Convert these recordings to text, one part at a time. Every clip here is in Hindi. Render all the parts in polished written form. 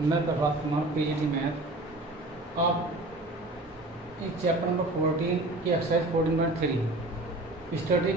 मैं प्रभात कुमार पीजीटी मैथ। आप इस चैप्टर नंबर 14 की एक्सरसाइज 14.3 स्टडी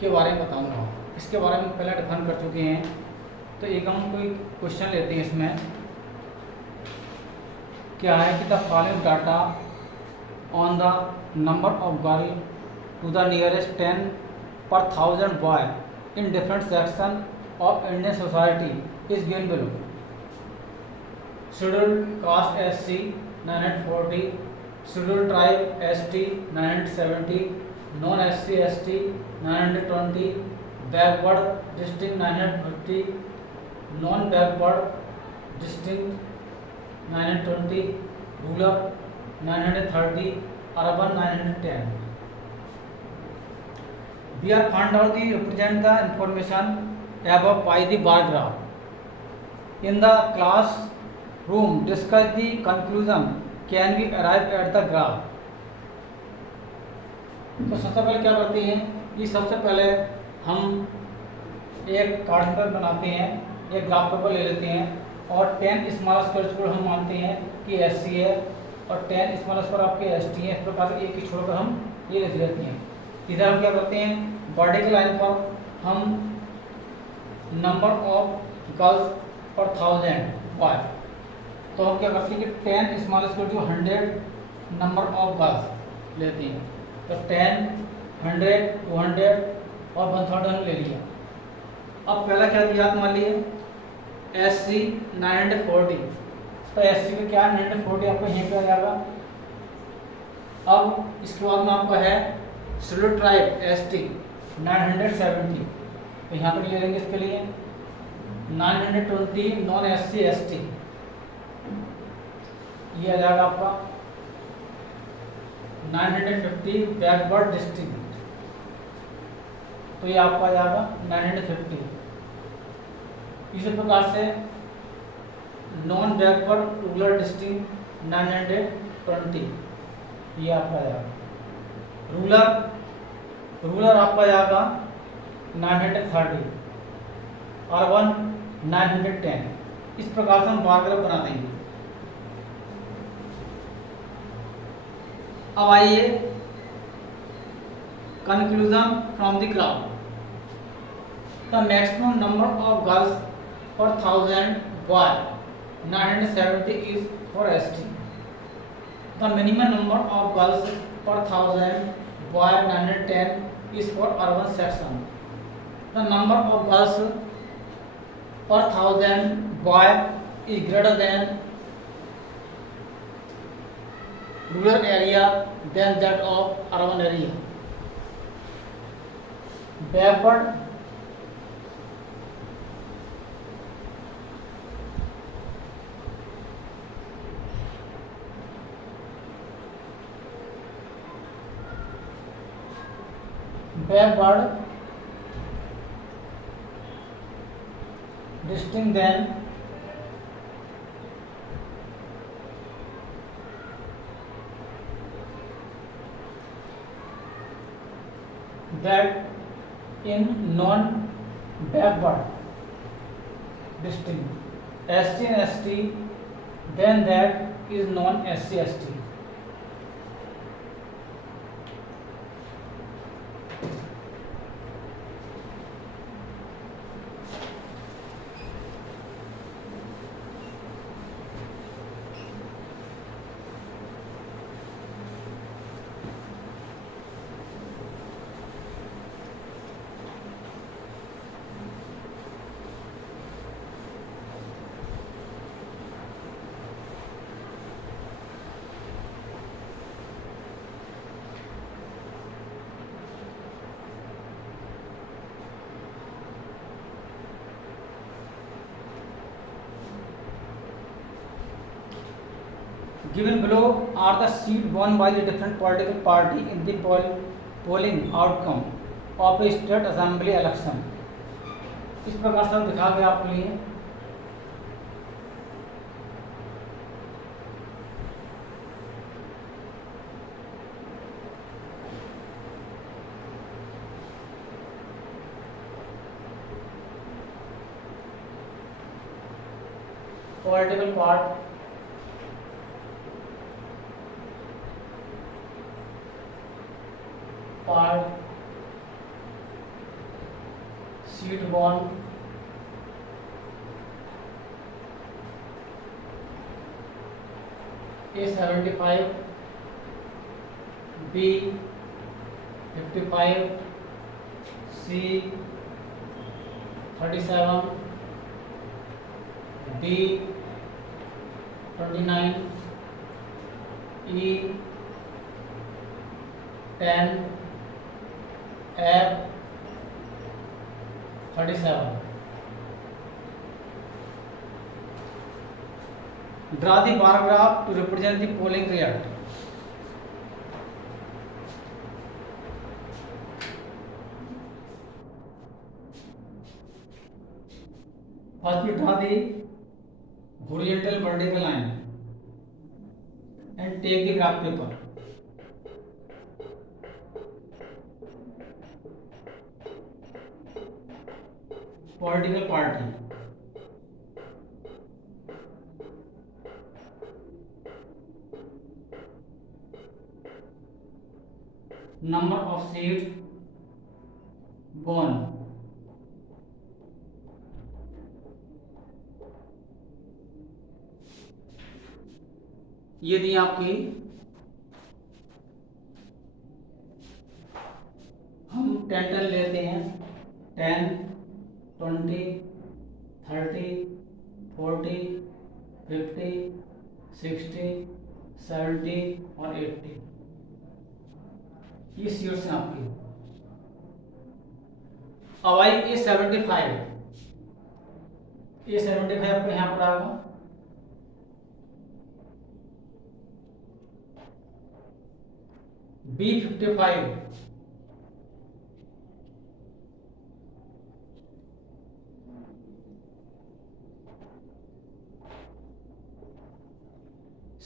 के बारे में बताऊंगा। इसके बारे में पहले डिफाइन कर चुके हैं, तो एक हम कोई क्वेश्चन लेते हैं। इसमें क्या है कि the following data on the number of girl to the nearest 10 per 1000 boy in different section of Indian society is given below. Scheduled caste SC 940, scheduled tribe ST 970, non SC ST 920, backward district 950, non backward district 920, rural 930, urban 910. We are found out the represent the information above by the bar graph. In the classroom, discuss the conclusion. Can we arrive at the graph? तो सबसे पहले क्या करते हैं कि सबसे पहले हम एक कार्ड पेपर बनाते हैं, एक ग्राफ पेपर ले लेते हैं और 10 स्मॉल स्क्वायर को हम मानते हैं कि SC है और 10 स्मॉल स्क्वायर आपके ST है। इस प्रकार से एक ही छोड़कर हम ये लिख लेते हैं। इधर हम क्या करते हैं, वर्टिकल लाइन पर हम नंबर ऑफ गर्ल्स पर 1000 बॉय, तो हम क्या करते हैं कि 10 small square to 100 number of girls लेते हैं। तो 10, 100, 200 और 1000 हम ले लिया। अब पहला क्या दिया आप मान लिए SC 940, तो SC में क्या 940 आपको यहीं पे आ जाएगा। अब इसके बाद में आपका है शेड्यूल्ड ट्राइब ST 970, तो यहाँ पर ले लेंगे इसके लिए 920 नॉन SC ST, ये आ जाएगा आपका 950 बैकवर्ड डिस्ट्रिक्ट, तो ये आपका आ जाएगा 950। इसी प्रकार से नॉन बैकवर्ड रूरल डिस्ट्रिक्ट 920, ये आपका आ जाएगा। रूरल आपका आ जाएगा 930, अर्बन 910। इस प्रकार से हम बार ग्राफ बना देंगे। अब आइए conclusion from the graph. The maximum number of girls for 1000 boy 970 is for ST. The minimum number of girls per 1000 boy 910 is for urban section. The number of girls per 1000 boy is greater than rural area than that of urban area. Backward distinct than that in non-backward distinct ST and ST, then that is non-SC ST. Given below are the seat won by the different political party in the polling outcome of a state assembly election. इस प्रकार से दिखा गया आपके लिए। Political part, seat one, A75, B55, C37, D29, E10, F37. Draw the bar graph to represent the polling rate. First we draw the horizontal vertical line and take the graph paper. Political party, number of seats, 1, ये दी आपकी, हम 10 लेते हैं, 10, 20, 30, 40, 50, 60, 70 और 80, ये सीट्स हैं आपकी। अब आई A75, आपको यहाँ पर आएगा, B55,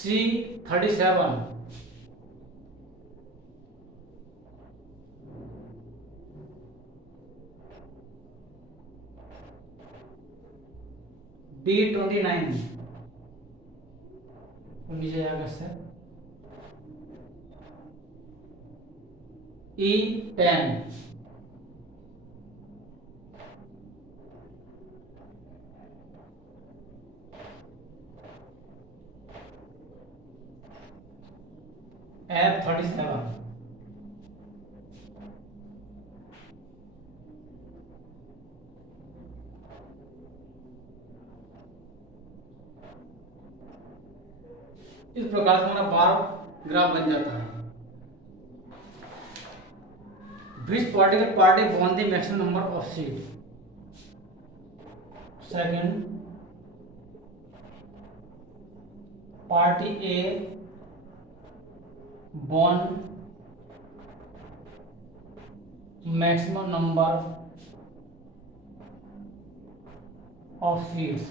C37, D29, नीचे जाएगा इससे, E10, F37, इस प्रकार से हमारा बार ग्राफ बन जाता है। Which political party won the maximum number of seats? Second, party A won maximum number of seats.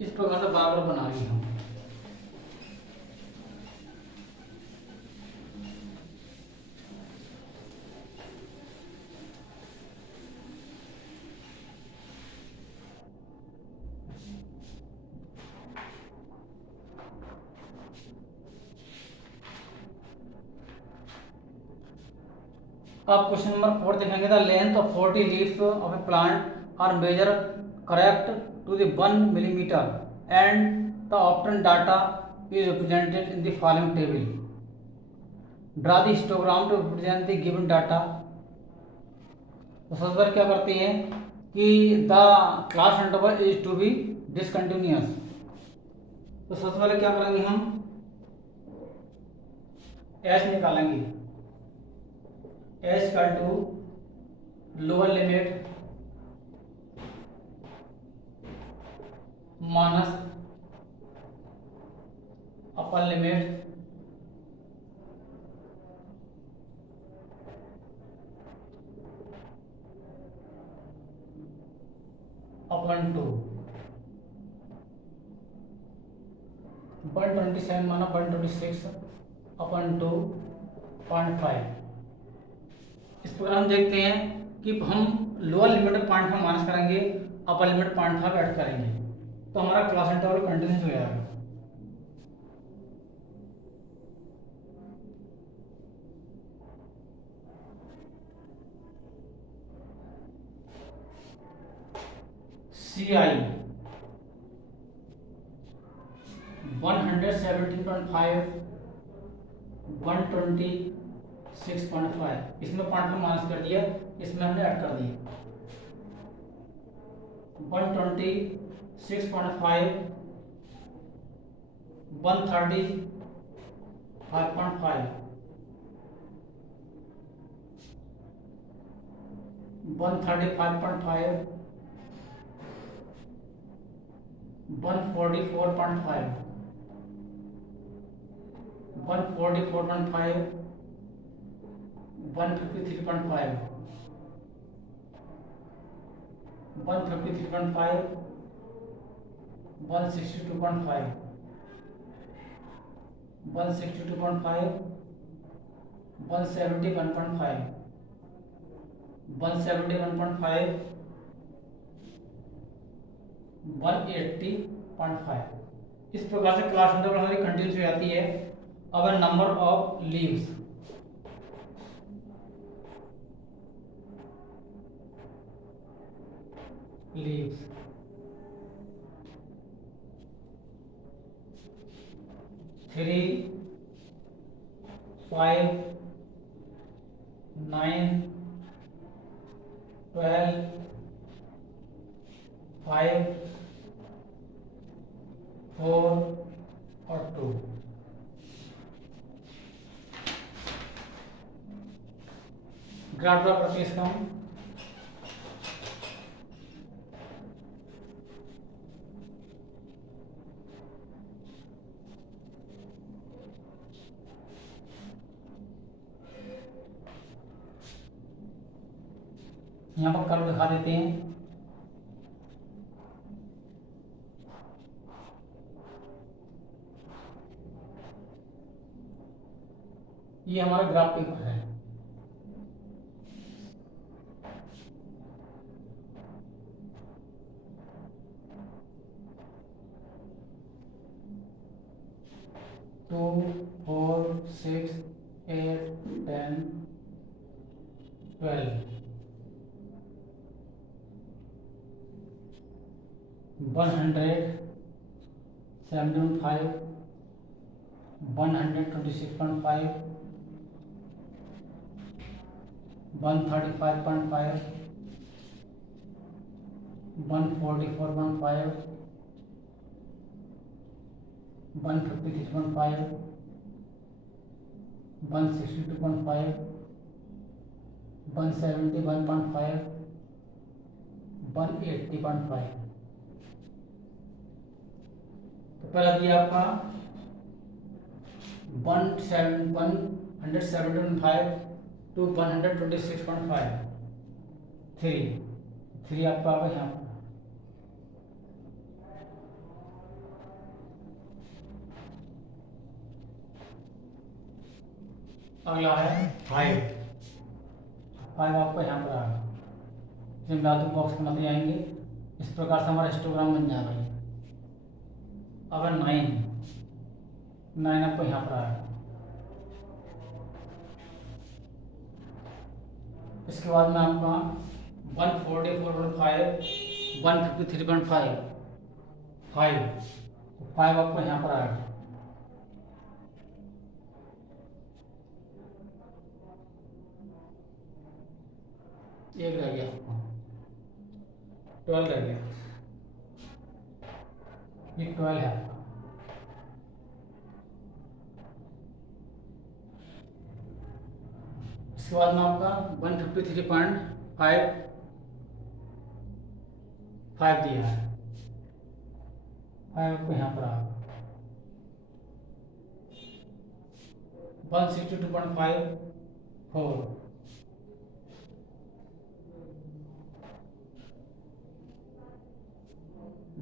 इस प्रकार से बार बना रही हूँ। अब क्वेश्चन नंबर 4 देखेंगे। The length of 40 leaves of a plant are measure correct to the 1 millimeter and the obtained data is represented in the following table. Draw the histogram to represent the given data. तो सबसे पहले क्या करते हैं कि the class interval is to be discontinuous. तो सबसे पहले क्या करेंगे, हम एच निकालेंगे, h equal to lower limit minus upper limit upon 2। 127 माना 126 अपन 2.5। इस प्रकार हम देखते हैं कि हम लोअर लिमिट 0.5 माइनस करेंगे, अपर लिमिट 0.5 ऐड करेंगे, तो हमारा क्लास इंटरवल कंटिन्यूस हो जाएगा। CI 117.5 126.5, इसमें 0.5 माइनस कर दिया, इसमें हमने ऐड कर दिया 126.5 135.5 135.5 144.5 144.5 153.5 153.5 162.5 162.5 171.5 171.5 180.5। इस प्रकार से क्लास इंटरवल हमारी कंटिन्यूस हो जाती है। अब नंबर ऑफ लीव्स, लीव्स 3 5 9 12 5 4 और 2। ग्राफ ड्रा करते हैं इसका हम। यहाँ पर कर्व दिखा देते हैं। ये हमारा ग्राफ पेपर है। टू 4 6 8 10 12 175 126.5 135.5 144.5 153.5 162.5 171.5 180.5। तो पहला दिया आपका 175 टू 126.5 3 आपका आ गया यहाँ पर। अगला है 5 आपका यहाँ पर आएगा, जिसमें धातु बॉक्स के मध्य आएंगे। इस प्रकार से हमारा हिस्टोग्राम बन जाएगा ये। अगर 9 आपको यहाँ पर आएगा। इसके बाद में आपका 144.5 153.5 5 आपको यहाँ पर आएगा। एक रह गया, 12 रह गया, ये 12 है आपका। इसके बाद में आपका 153.5 दिया है, 5 आपको यहाँ पर आएगा। 162.5 4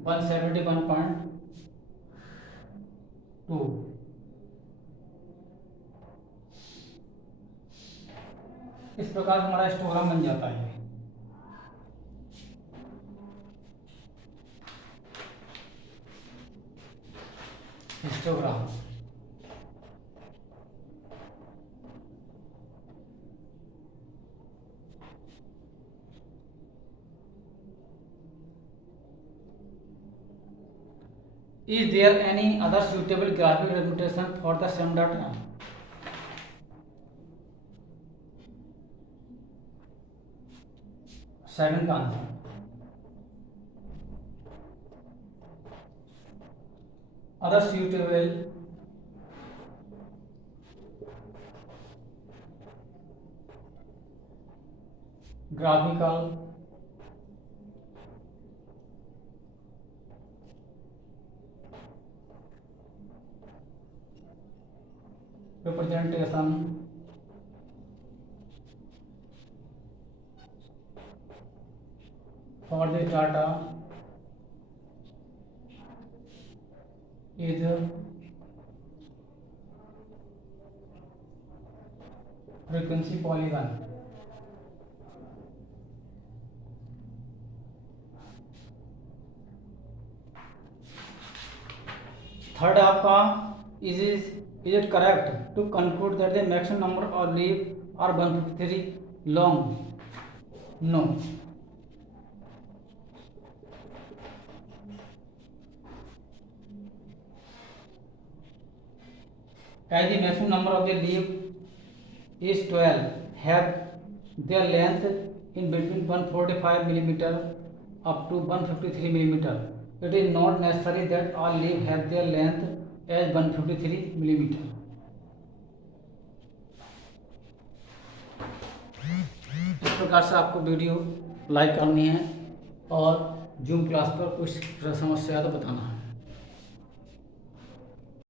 171.2 2। इस प्रकार हमारा हिस्टोग्राम बन जाता है। Histogram Is there any other suitable graphic representation for the same data? Second answer. Other suitable graphical representation for this data is frequency polygon। Third आपका is it correct to conclude that the maximum number of leave are 153 long? No. as the maximum number of the leaf is 12 have their length in between 145 millimeter up to 153 millimeter. It is not necessary that all leaves have their length as 153 millimeter. इस प्रकार से आपको वीडियो लाइक करनी है और जूम क्लास पर कुछ समस्या तो बताना है।